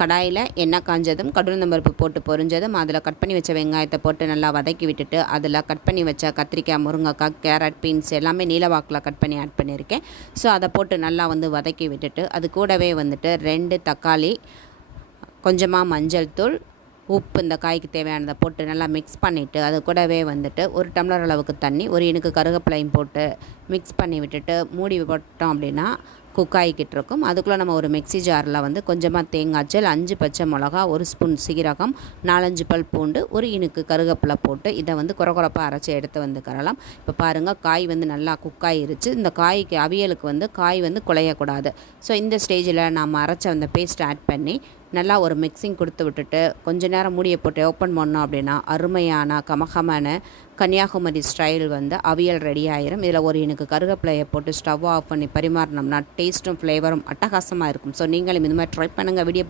கடாயில் எண்ணெய் காஞ்சதும் கடலுளுந்தம் பருப்பு போட்டு பொரிஞ்சதும் அதில் கட் பண்ணி வச்ச வெங்காயத்தை போட்டு நல்லா வதக்கி விட்டுட்டு அதில் கட் பண்ணி வச்ச கத்திரிக்காய், முருங்கைக்காய், கேரட், பீன்ஸ் எல்லாமே நீலவாக்கில் கட் பண்ணி ஆட் பண்ணியிருக்கேன். ஸோ அதை போட்டு நல்லா வதக்கி விட்டுட்டு அது கூடவே 2 தக்காளி, கொஞ்சமாக மஞ்சள் தூள், உப்பு இந்த காய்க்கு தேவையானதை போட்டு நல்லா மிக்ஸ் பண்ணிவிட்டு அது கூடவே 1 டம்ளர் அளவுக்கு தண்ணி, 1 இனுக்கு கருவேப்பிலையும் போட்டு மிக்ஸ் பண்ணி விட்டுட்டு மூடி போட்டோம் அப்படின்னா குக் ஆகிக்கிட்டு இருக்கும். அதுக்குள்ளே நம்ம ஒரு மிக்ஸி ஜாரில் கொஞ்சமாக தேங்காய்ச்சல், 5 பச்சை மிளகா, 1 ஸ்பூன் சீரகம், 4-5 பல் பூண்டு, 1 இனுக்கு கருவேப்பிலை போட்டு இதை கொரகொரப்பாக அரைச்சி எடுத்து வந்துக்கிறலாம். இப்போ பாருங்கள், காய் நல்லா குக் ஆகிருச்சு. இந்த காய்க்கு அவியலுக்கு காய் குழையக்கூடாது. ஸோ இந்த ஸ்டேஜில் நாம் அரைச்ச அந்த பேஸ்ட் ஆட் பண்ணி நல்லா ஒரு மிக்சிங் கொடுத்து விட்டுட்டு கொஞ்ச நேரம் மூடியை போட்டு ஓப்பன் பண்ணோம் அப்படின்னா அருமையான கமகமான கன்னியாகுமரி ஸ்டைல் அவியல் ரெடி ஆயிரும். இதில் 1 இனுக்கு கருவேப்பிலையை போட்டு ஸ்டவ் ஆஃப் பண்ணி பரிமாறினோம்னா டேஸ்ட்டும் ஃப்ளேவரும் அட்டகாசமாக இருக்கும். ஸோ நீங்களும் இந்த மாதிரி ட்ரை பண்ணுங்கள். வீடியோ